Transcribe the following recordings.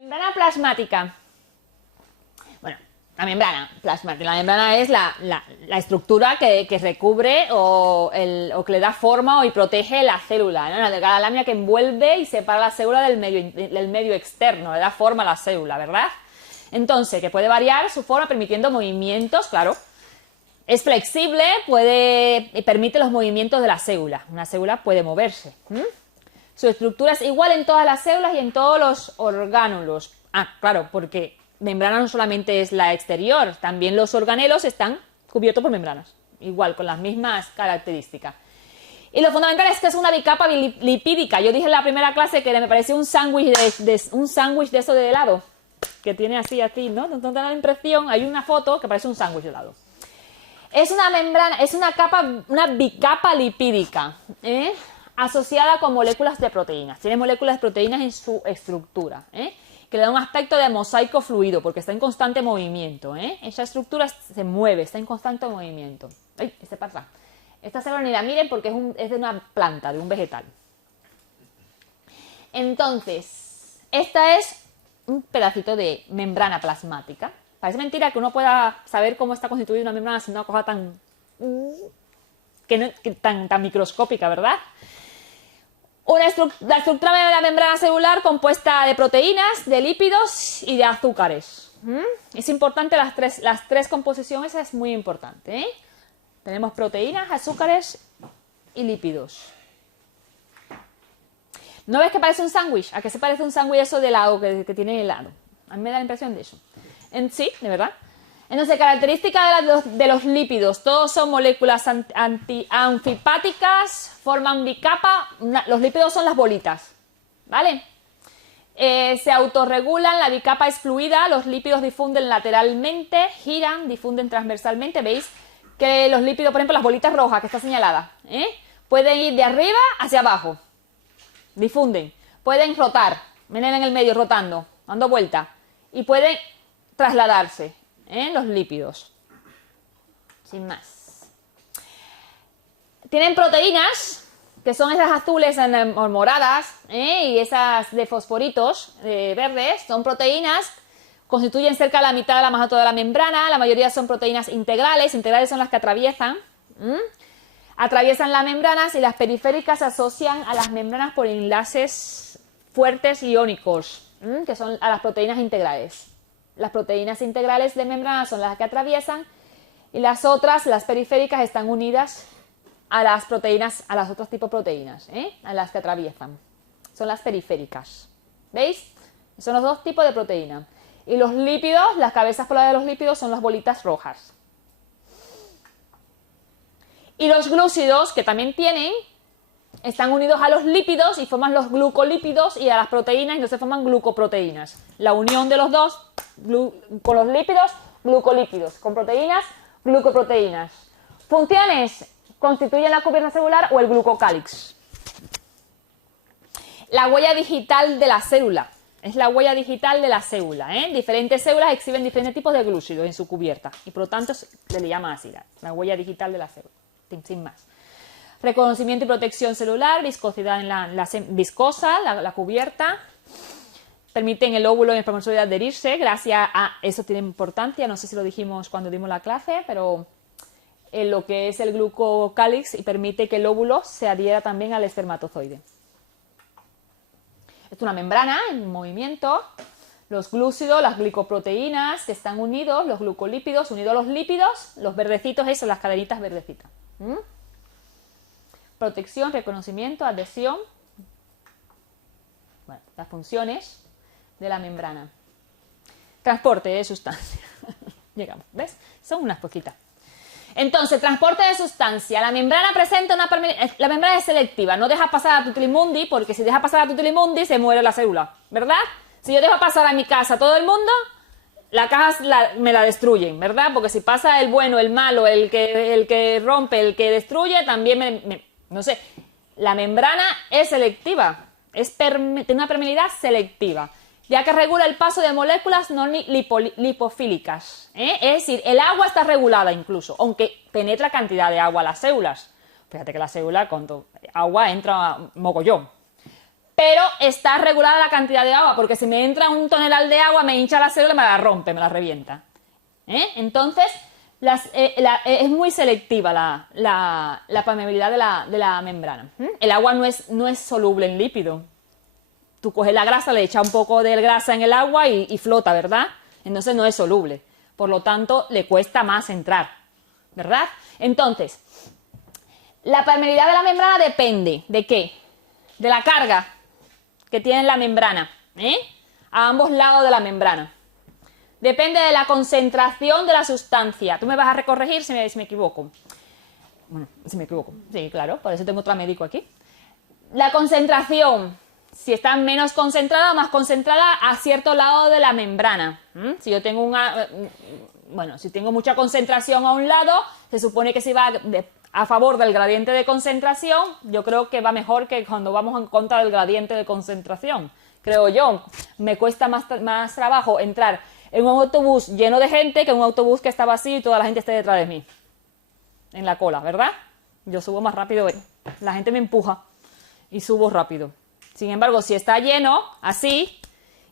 Membrana plasmática. Bueno, la membrana plasmática. La membrana es la estructura que recubre o que le da forma y protege la célula, ¿no? La delgada lámina que envuelve y separa la célula del medio externo, le da forma a la célula, ¿verdad? Entonces, que puede variar su forma permitiendo movimientos, claro. Es flexible, permite los movimientos de la célula. Una célula puede moverse. Su estructura es igual en todas las células y en todos los orgánulos. Ah, claro, porque membrana no solamente es la exterior, también los organelos están cubiertos por membranas, igual, con las mismas características. Y lo fundamental es que es una bicapa lipídica. Yo dije en la primera clase que me parecía un sándwich de eso de helado, que tiene así, ¿no? No te da la impresión, hay una foto que parece un sándwich de helado. Es una membrana, es una bicapa lipídica, asociada con moléculas de proteínas. Tiene moléculas de proteínas en su estructura, que le da un aspecto de mosaico fluido porque está en constante movimiento. Esa estructura se mueve, está en constante movimiento. ¡Ay! Este pasa. Esta célula ni la miren porque es de una planta, de un vegetal. Entonces, esta es un pedacito de membrana plasmática. Parece mentira que uno pueda saber cómo está constituida una membrana sin una cosa tan microscópica, ¿verdad? La estructura de la membrana celular compuesta de proteínas, de lípidos y de azúcares. Es importante las tres composiciones, es muy importante. Tenemos proteínas, azúcares y lípidos. ¿No ves que parece un sándwich? ¿A qué se parece un sándwich eso de helado que tiene helado? A mí me da la impresión de eso. Sí, de verdad. Entonces, características de los lípidos. Todos son moléculas anfipáticas, forman bicapa. Los lípidos son las bolitas, ¿vale? Se autorregulan, la bicapa es fluida, los lípidos difunden lateralmente, giran, difunden transversalmente. ¿Veis? Que los lípidos, por ejemplo, las bolitas rojas, que está señalada, pueden ir de arriba hacia abajo. Difunden. Pueden rotar, vienen en el medio rotando, dando vuelta. Y pueden trasladarse. Los lípidos. Sin más. Tienen proteínas, que son esas azules o moradas, y esas de fosforitos verdes, son proteínas, constituyen cerca de la mitad de la masa de la membrana, la mayoría son proteínas integrales son las que atraviesan la membrana, y las periféricas se asocian a las membranas por enlaces fuertes iónicos, que son a las proteínas integrales. Las proteínas integrales de membrana son las que atraviesan y las otras, las periféricas, están unidas a las proteínas, a las otros tipos de proteínas, a las que atraviesan. Son las periféricas. ¿Veis? Son los dos tipos de proteína. Y los lípidos, las cabezas polares de los lípidos son las bolitas rojas. Y los glúcidos, que también están unidos a los lípidos y forman los glucolípidos y a las proteínas y no se forman glucoproteínas. La unión de los dos, con los lípidos, glucolípidos, con proteínas, glucoproteínas. Funciones: constituyen la cubierta celular o el glucocálix. La huella digital de la célula. Es la huella digital de la célula. Diferentes células exhiben diferentes tipos de glúcidos en su cubierta y por lo tanto se le llama así, la huella digital de la célula. Sin más. Reconocimiento y protección celular, viscosidad en la cubierta. Permiten el óvulo y el espermatozoide adherirse, gracias a, eso tiene importancia, no sé si lo dijimos cuando dimos la clase, pero lo que es el glucocálix y permite que el óvulo se adhiera también al espermatozoide. Es una membrana en movimiento. Los glúcidos, las glicoproteínas que están unidos, los glucolípidos unidos a los lípidos, los verdecitos, eso, las cadenitas verdecitas. Protección, reconocimiento, adhesión. Bueno, las funciones de la membrana. Transporte de sustancia. Llegamos, ¿ves? Son unas poquitas. Entonces, transporte de sustancia. La membrana presenta la membrana es selectiva. No deja pasar a Tutilimundi, porque si deja pasar a Tutilimundi se muere la célula, ¿verdad? Si yo dejo pasar a mi casa a todo el mundo, la caja me la destruyen, ¿verdad? Porque si pasa el bueno, el malo, el que rompe, el que destruye, también no sé. La membrana es selectiva, tiene una permeabilidad selectiva, ya que regula el paso de moléculas no lipofílicas. Es decir, el agua está regulada incluso, aunque penetra cantidad de agua a las células. Fíjate que la célula, cuando agua entra mogollón. pero está regulada la cantidad de agua, porque si me entra un tonelal de agua, me hincha la célula y me la rompe, me la revienta. Entonces, es muy selectiva la permeabilidad de la membrana. El agua no es soluble en lípido. Tú coges la grasa, le echas un poco de grasa en el agua y flota, ¿verdad? Entonces no es soluble. Por lo tanto, le cuesta más entrar, ¿verdad? Entonces, la permeabilidad de la membrana depende ¿de qué? De la carga que tiene la membrana, a ambos lados de la membrana. Depende de la concentración de la sustancia. Tú me vas a recorregir si me equivoco. Bueno, si me equivoco. Sí, claro, por eso tengo otro médico aquí. La concentración, si está menos concentrada o más concentrada a cierto lado de la membrana. Si yo tengo si tengo mucha concentración a un lado, se supone que si va a favor del gradiente de concentración, yo creo que va mejor que cuando vamos en contra del gradiente de concentración. Creo yo. Me cuesta más trabajo entrar en un autobús lleno de gente que en un autobús que está vacío y toda la gente esté detrás de mí. En la cola, ¿verdad? Yo subo más rápido. La gente me empuja y subo rápido. Sin embargo, si está lleno, así,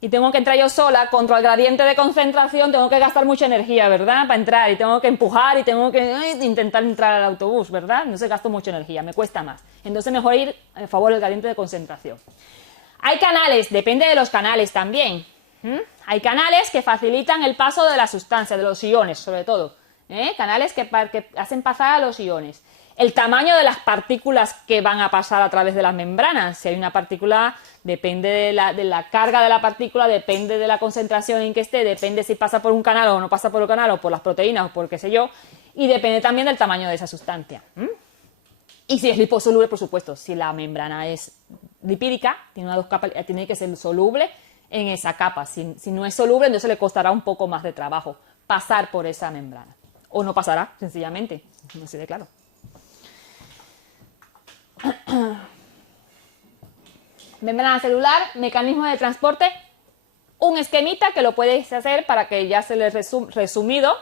y tengo que entrar yo sola contra el gradiente de concentración, tengo que gastar mucha energía, ¿verdad? Para entrar, y tengo que empujar, y tengo que intentar entrar al autobús, ¿verdad? Entonces gasto mucha energía, me cuesta más. Entonces mejor ir a favor del gradiente de concentración. Hay canales, depende de los canales también. Hay canales que facilitan el paso de la sustancia, de los iones, sobre todo. Canales que hacen pasar a los iones. El tamaño de las partículas que van a pasar a través de las membranas. Si hay una partícula, depende de la carga de la partícula, depende de la concentración en que esté, depende si pasa por un canal o no pasa por el canal, o por las proteínas o por qué sé yo, y depende también del tamaño de esa sustancia. Y si es liposoluble, por supuesto, si la membrana es lipídica, tiene dos capas, tiene que ser soluble en esa capa. Si no es soluble, entonces le costará un poco más de trabajo pasar por esa membrana. O no pasará, sencillamente. Así de claro. Membrana celular, mecanismo de transporte, un esquemita que lo puedes hacer para que ya se le resumido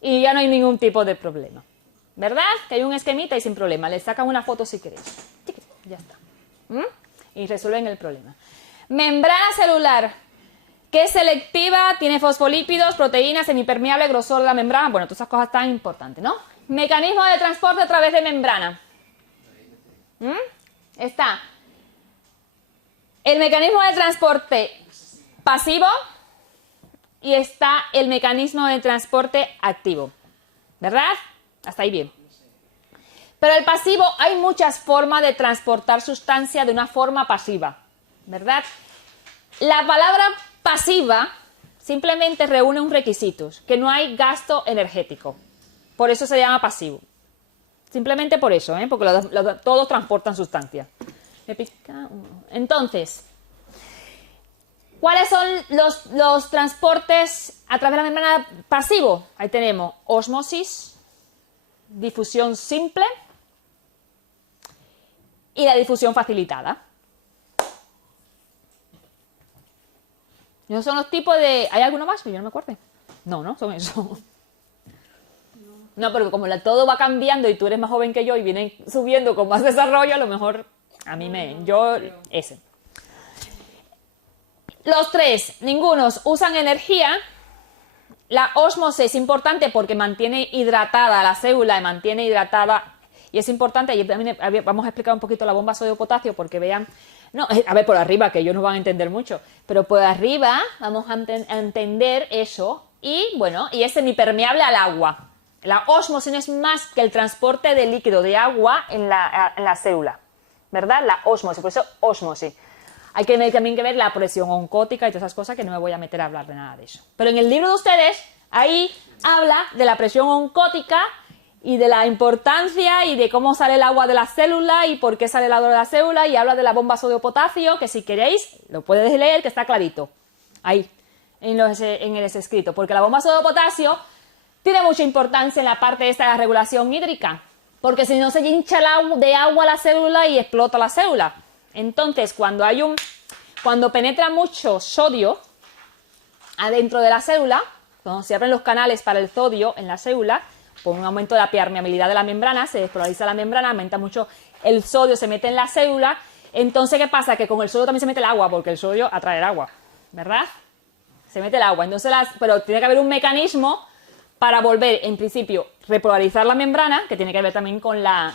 y ya no hay ningún tipo de problema, ¿verdad? Que hay un esquemita y sin problema, le sacan una foto si queréis, ya está, y resuelven el problema. Membrana celular, que es selectiva, tiene fosfolípidos, proteínas, semipermeable, grosor de la membrana, bueno, todas esas cosas tan importantes, ¿no? Mecanismo de transporte a través de membrana. Está el mecanismo de transporte pasivo y está el mecanismo de transporte activo, ¿verdad? Hasta ahí bien. Pero el pasivo, hay muchas formas de transportar sustancia de una forma pasiva, ¿verdad? La palabra pasiva simplemente reúne un requisito, que no hay gasto energético, por eso se llama pasivo. Simplemente por eso, porque todos transportan sustancia. Entonces, ¿cuáles son los transportes a través de la membrana pasivo? Ahí tenemos ósmosis, difusión simple y la difusión facilitada. ¿Esos son los tipos de...? ¿Hay alguno más? Yo no me acuerdo. No, son esos. No, pero como todo va cambiando y tú eres más joven que yo y vienen subiendo con más desarrollo, a lo mejor a mí ese. Los tres, ningunos usan energía. La ósmosis es importante porque mantiene hidratada la célula y mantiene hidratada, y es importante, y también vamos a explicar un poquito la bomba sodio-potasio porque vean, no, a ver por arriba, que ellos no van a entender mucho, pero por arriba vamos a entender eso, y bueno, y es semipermeable al agua. La ósmosis no es más que el transporte de líquido de agua en la célula, ¿verdad? La ósmosis, por eso ósmosis. Hay que también que ver la presión oncótica y todas esas cosas que no me voy a meter a hablar de nada de eso. Pero en el libro de ustedes, ahí habla de la presión oncótica y de la importancia y de cómo sale el agua de la célula y por qué sale el agua de la célula, y habla de la bomba sodio-potasio, que si queréis lo puedes leer, que está clarito. Ahí, en el escrito. Porque la bomba sodio-potasio tiene mucha importancia en la parte esta de la regulación hídrica, porque si no se hincha de agua la célula y explota la célula. Entonces, cuando penetra mucho sodio adentro de la célula, cuando se abren los canales para el sodio en la célula, por un aumento de la permeabilidad de la membrana, se despolariza la membrana, aumenta mucho el sodio, se mete en la célula Entonces, ¿qué pasa? Que con el sodio también se mete el agua, porque el sodio atrae el agua, ¿verdad? Se mete el agua. Entonces, pero tiene que haber un mecanismo para volver, en principio, repolarizar la membrana, que tiene que ver también con la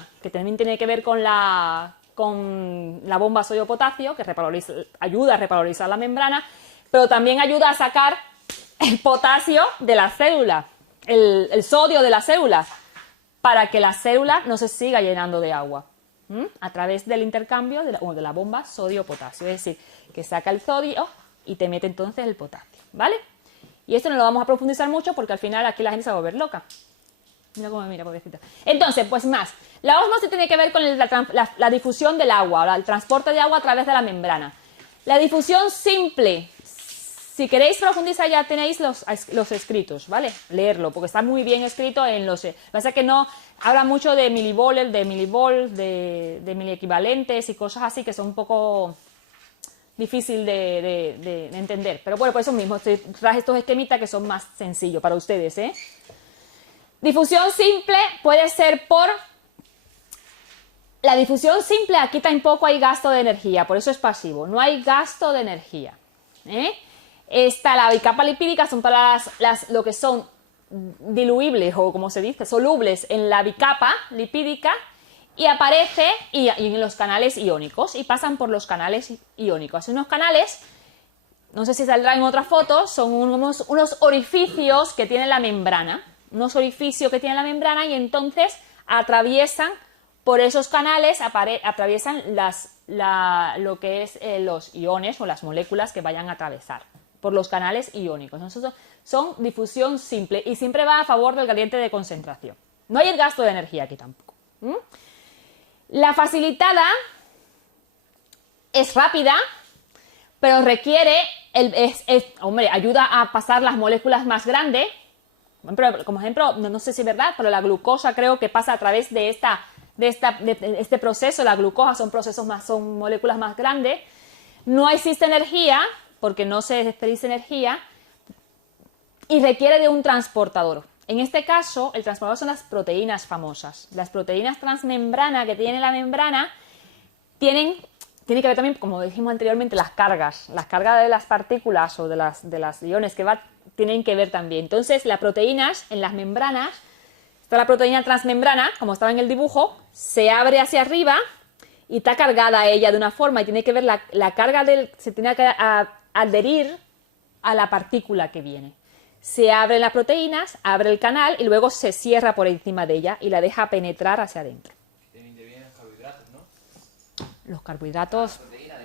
bomba sodio-potasio, que ayuda a repolarizar la membrana, pero también ayuda a sacar el potasio de la célula, el sodio de la célula, para que la célula no se siga llenando de agua, a través del intercambio de la bomba sodio-potasio. Es decir, que saca el sodio y te mete entonces el potasio, ¿vale? Y esto no lo vamos a profundizar mucho porque al final aquí la gente se va a volver loca. Mira cómo me mira, pobrecita. Entonces, pues más. La ósmosis tiene que ver con la difusión del agua, el transporte de agua a través de la membrana. La difusión simple, si queréis profundizar ya tenéis los escritos, ¿vale? Leerlo, porque está muy bien escrito en los... Lo que pasa es que no habla mucho de milivolts, de miliequivalentes y cosas así que son un poco difícil de entender. Pero bueno, por eso mismo traje estos esquemitas que son más sencillos para ustedes, ¿eh? Difusión simple puede ser por... La difusión simple, aquí tampoco hay gasto de energía, por eso es pasivo. No hay gasto de energía, ¿eh? La bicapa lipídica son para lo que son diluibles, o como se dice, solubles en la bicapa lipídica, y aparece y en los canales iónicos, y pasan por los canales iónicos. Unos canales, no sé si saldrá en otra foto, son unos orificios que tiene la membrana, y entonces atraviesan por esos canales, atraviesan lo que es los iones o las moléculas que vayan a atravesar por los canales iónicos. Entonces, son difusión simple y siempre va a favor del gradiente de concentración. No hay el gasto de energía aquí tampoco. La facilitada es rápida, pero requiere, hombre, ayuda a pasar las moléculas más grandes. Como ejemplo, no sé si es verdad, pero la glucosa creo que pasa a través de este proceso. La glucosa son moléculas más grandes. No existe energía, porque no se desperdicia energía, y requiere de un transportador. En este caso, el transportador son las proteínas famosas. Las proteínas transmembrana que tiene la membrana tiene que ver también, como dijimos anteriormente, las cargas de las partículas o de las iones tienen que ver también. Entonces, las proteínas en las membranas, está la proteína transmembrana, como estaba en el dibujo, se abre hacia arriba y está cargada ella de una forma, y tiene que ver la carga se tiene que adherir a la partícula que viene. Se abren las proteínas, abre el canal y luego se cierra por encima de ella y la deja penetrar hacia adentro. También vienen los carbohidratos, ¿no? Los carbohidratos... La proteína.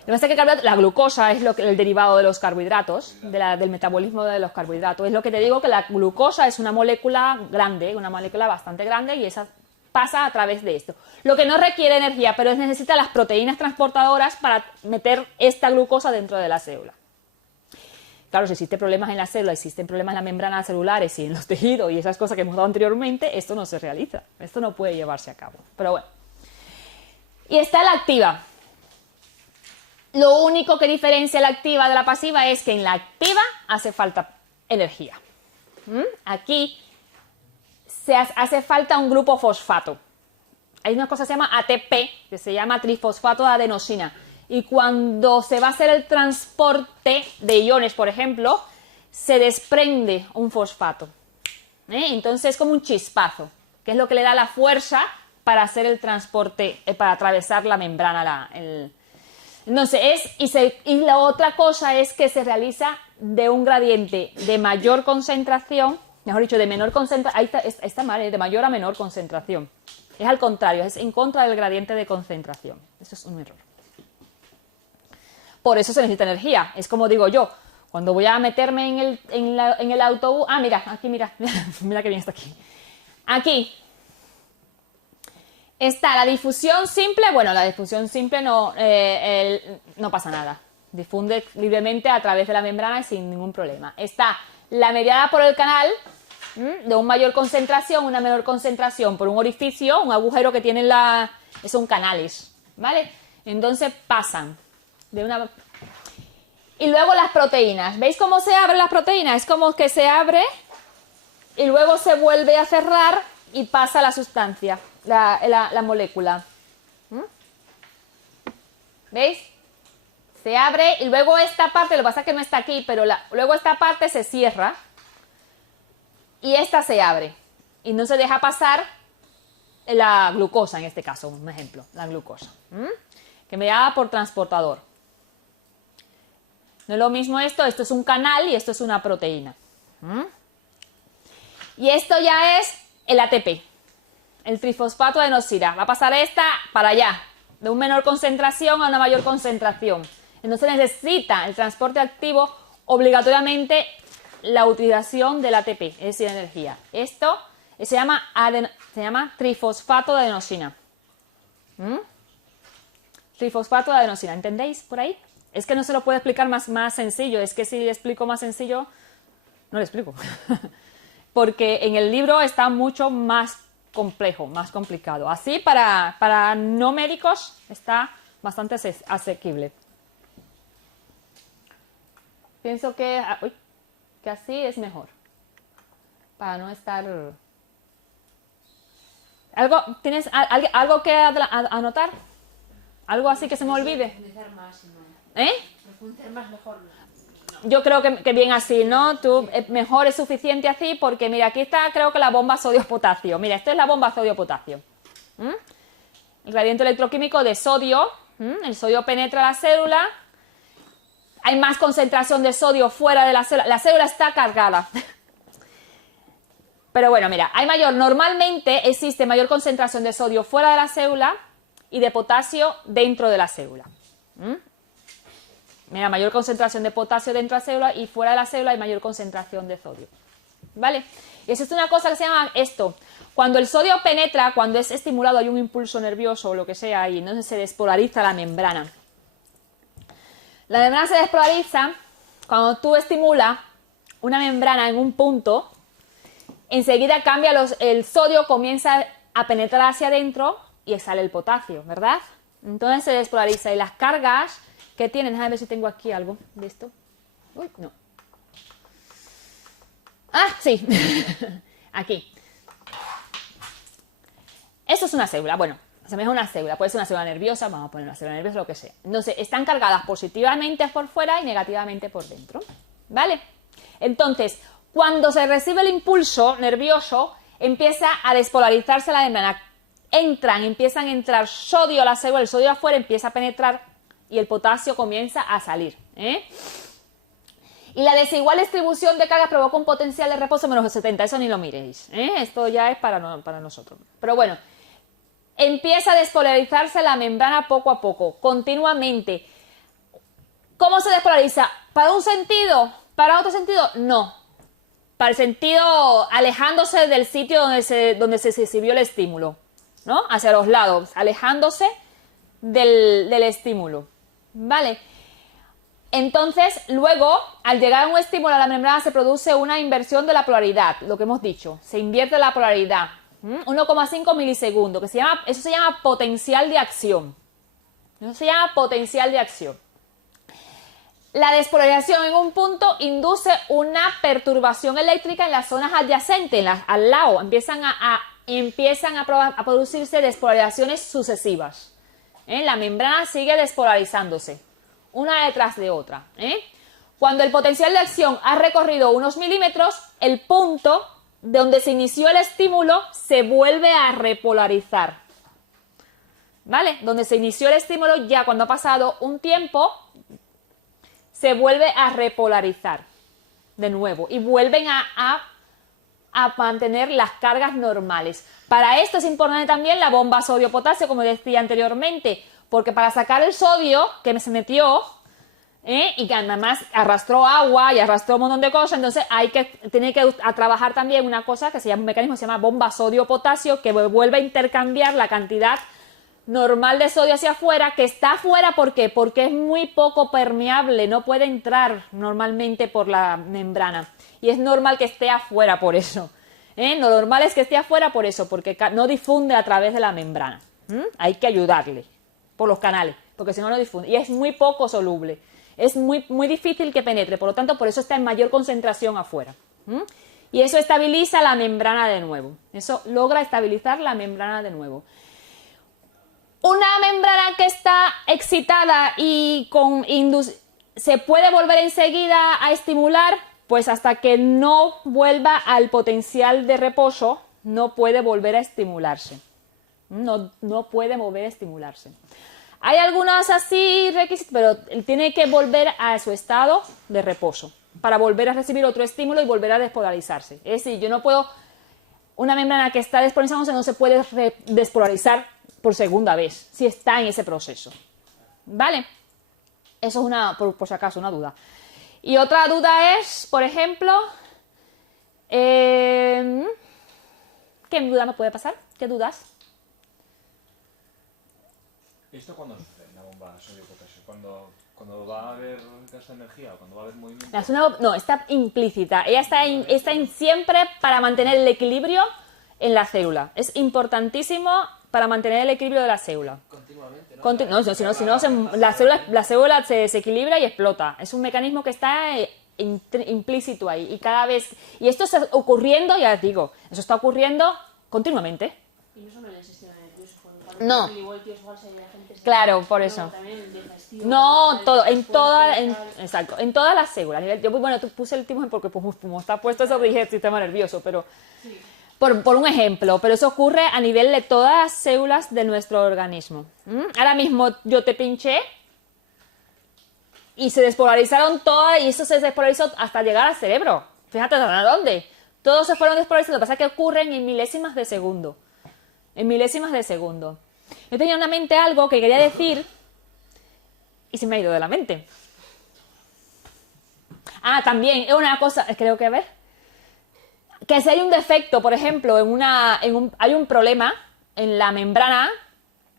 Lo que pasa es que la glucosa es el derivado de los carbohidratos, del metabolismo de los carbohidratos. Es lo que te digo, que la glucosa es una molécula grande, una molécula bastante grande, y esa pasa a través de esto. Lo que no requiere energía, pero necesita las proteínas transportadoras para meter esta glucosa dentro de la célula. Claro, si existen problemas en la célula, existen problemas en las membranas celulares y en los tejidos y esas cosas que hemos dado anteriormente, esto no se realiza. Esto no puede llevarse a cabo. Pero bueno. Y está la activa. Lo único que diferencia la activa de la pasiva es que en la activa hace falta energía. Aquí hace falta un grupo fosfato. Hay una cosa que se llama ATP, que se llama trifosfato de adenosina. Y cuando se va a hacer el transporte de iones, por ejemplo, se desprende un fosfato. Entonces es como un chispazo, que es lo que le da la fuerza para hacer el transporte, para atravesar la membrana. Entonces, y la otra cosa es que se realiza de un gradiente de mayor concentración, mejor dicho, de menor concentración, ahí está mal, de mayor a menor concentración. Es al contrario, es en contra del gradiente de concentración. Eso es un error. Por eso se necesita energía. Es como digo yo, cuando voy a meterme en el autobús... Ah, mira, aquí, mira que bien está aquí. Aquí está la difusión simple. Bueno, la difusión simple no pasa nada. Difunde libremente a través de la membrana y sin ningún problema. Está la mediada por el canal, de una mayor concentración, una menor concentración, por un orificio, un agujero que tienen son canales, ¿vale? Entonces pasan de una... Y luego las proteínas. ¿Veis cómo se abren las proteínas? Es como que se abre y luego se vuelve a cerrar y pasa la sustancia, la molécula. ¿Veis? Se abre y luego esta parte, lo que pasa es que no está aquí, pero luego esta parte se cierra y esta se abre y no se deja pasar la glucosa, en este caso, un ejemplo, la glucosa, que me da por transportador. No es lo mismo esto es un canal y esto es una proteína. Y esto ya es el ATP, el trifosfato de adenosina. Va a pasar esta para allá, de una menor concentración a una mayor concentración. Entonces necesita el transporte activo obligatoriamente la utilización del ATP, es decir, energía. Esto se llama trifosfato de adenosina. Trifosfato de adenosina, ¿entendéis por ahí? Es que no se lo puedo explicar más sencillo, es que si le explico más sencillo, no le explico. Porque en el libro está mucho más complejo, más complicado. Así para no médicos está bastante asequible. Pienso que así es mejor. Para no estar... ¿Tienes algo que anotar? ¿Algo así que se me olvide? Profundizar más mejor. Yo creo que bien así, ¿no? Mejor es suficiente así porque, mira, aquí está creo que la bomba sodio-potasio. Mira, esto es la bomba sodio-potasio. El gradiente electroquímico de sodio. El sodio penetra la célula. Hay más concentración de sodio fuera de la célula. La célula está cargada. Pero bueno, mira, normalmente existe mayor concentración de sodio fuera de la célula y de potasio dentro de la célula. Mira, mayor concentración de potasio dentro de la célula y fuera de la célula hay mayor concentración de sodio. ¿Vale? Y eso es una cosa que se llama esto. Cuando el sodio penetra, cuando es estimulado, hay un impulso nervioso o lo que sea y entonces se despolariza la membrana. La membrana se despolariza cuando tú estimulas una membrana en un punto, enseguida cambia el sodio, comienza a penetrar hacia adentro y sale el potasio, ¿verdad? Entonces se despolariza y las cargas que tienen, déjame ver si tengo aquí algo de esto. Uy, no. Ah, sí. Aquí. Eso es una célula. Bueno, se me es una célula. Puede ser una célula nerviosa, vamos a poner una célula nerviosa, lo que sea. Entonces, están cargadas positivamente por fuera y negativamente por dentro. ¿Vale? Entonces, cuando se recibe el impulso nervioso, empieza a despolarizarse la membrana. Empiezan a entrar sodio a la célula, el sodio afuera empieza a penetrar y el potasio comienza a salir. Y la desigual distribución de cargas provoca un potencial de reposo menos de 70, eso ni lo miréis. Esto ya es para nosotros. Pero bueno, empieza a despolarizarse la membrana poco a poco, continuamente. ¿Cómo se despolariza? ¿Para un sentido? ¿Para otro sentido? No. Para el sentido alejándose del sitio donde se recibió el estímulo, ¿no? Hacia los lados, alejándose del estímulo. ¿Vale? Entonces, luego, al llegar a un estímulo a la membrana se produce una inversión de la polaridad, lo que hemos dicho, se invierte la polaridad, 1,5 milisegundos, eso se llama potencial de acción. Eso se llama potencial de acción. La despolarización en un punto induce una perturbación eléctrica en las zonas adyacentes, al lado, empiezan a producirse despolarizaciones sucesivas. La membrana sigue despolarizándose, una detrás de otra. Cuando el potencial de acción ha recorrido unos milímetros, el punto donde se inició el estímulo se vuelve a repolarizar. ¿Vale? Donde se inició el estímulo, ya cuando ha pasado un tiempo, se vuelve a repolarizar de nuevo y vuelven a mantener las cargas normales. Para esto es importante también la bomba sodio-potasio, como decía anteriormente, porque para sacar el sodio que se metió y que además arrastró agua y arrastró un montón de cosas, entonces tiene que trabajar también una cosa que se llama un mecanismo que se llama bomba sodio-potasio, que vuelve a intercambiar la cantidad normal de sodio hacia afuera, que está afuera, ¿por qué? Porque es muy poco permeable, no puede entrar normalmente por la membrana y es normal que esté afuera por eso. Lo normal es que esté afuera por eso, porque no difunde a través de la membrana. Hay que ayudarle por los canales, porque si no, no difunde. Y es muy poco soluble. Es muy, muy difícil que penetre, por lo tanto, por eso está en mayor concentración afuera. Y eso estabiliza la membrana de nuevo. Eso logra estabilizar la membrana de nuevo. Una membrana que está excitada y se puede volver enseguida a estimular, pues hasta que no vuelva al potencial de reposo, no puede volver a estimularse. No puede volver a estimularse. Hay algunos así requisitos, pero tiene que volver a su estado de reposo para volver a recibir otro estímulo y volver a despolarizarse. Es decir, yo no puedo... Una membrana que está despolarizándose no se puede despolarizar por segunda vez si está en ese proceso. ¿Vale? Eso es por si acaso, una duda. Y otra duda es, por ejemplo... ¿qué duda me puede pasar? ¿Qué dudas? ¿Esto cuándo sucede en la bomba sodio-potasio? ¿Cuando va a haber gasto de energía o cuando va a haber movimiento? No, está implícita. Ella está siempre para mantener el equilibrio en la célula. Es importantísimo para mantener el equilibrio de la célula. Continuamente, ¿no? Si no, la célula se desequilibra y explota. Es un mecanismo que está implícito ahí. Y cada vez... Y esto está ocurriendo, ya les digo, eso está ocurriendo continuamente. Y no solo en el sistema nervioso, No. milivoltios, igual se la gente Claro, por eso. También en digestivo, No, todo, transporte, exacto, en todas las células. Bueno, tú puse el último porque como está puesto eso dije sistema nervioso, pero sí. por un ejemplo, pero eso ocurre a nivel de todas las células de nuestro organismo. Ahora mismo yo te pinché y se despolarizaron todas y eso se despolarizó hasta llegar al cerebro. Fíjate hasta dónde. Todos se fueron despolarizando. Lo que pasa es que ocurren en milésimas de segundo. En milésimas de segundo. Yo tenía en la mente algo que quería decir y se me ha ido de la mente. También, una cosa, creo que ver. Que si hay un defecto, por ejemplo, hay un problema en la membrana,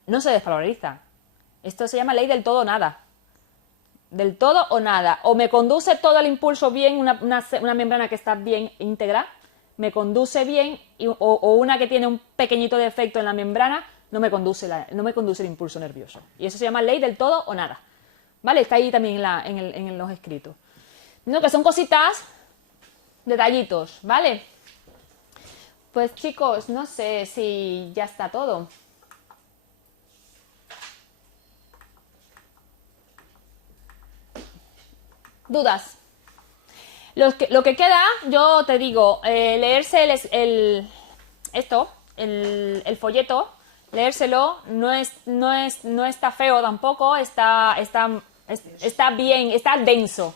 no se despolariza. Esto se llama ley del todo o nada. Del todo o nada. O me conduce todo el impulso bien, una membrana que está bien íntegra, me conduce bien, o una que tiene un pequeñito defecto en la membrana, no me conduce el impulso nervioso. Y eso se llama ley del todo o nada. ¿Vale? Está ahí también en los escritos. No, que son cositas, detallitos, ¿vale? Pues chicos, no sé si ya está todo. ¿Dudas? Lo que queda, yo te digo, leerse el folleto, leérselo, no está feo tampoco, está bien, está denso.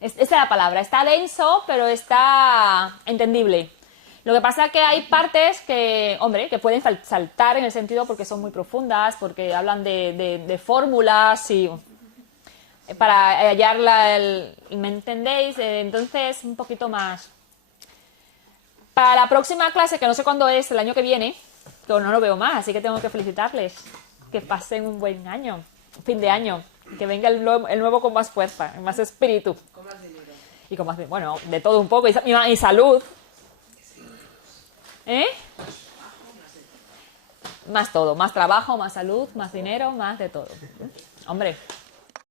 Esa es la palabra, está denso, pero está entendible. Lo que pasa es que hay partes que pueden saltar en el sentido porque son muy profundas, porque hablan de fórmulas y... para hallar ¿me entendéis? Entonces, un poquito más. Para la próxima clase, que no sé cuándo es, el año que viene, que no lo veo más, así que tengo que felicitarles. Que pasen un buen año, fin de año. Que venga el nuevo con más fuerza, más espíritu. Con más dinero. Y con más, bueno, de todo un poco. Y salud. Más todo, más trabajo, más salud, más dinero, más de todo. Hombre.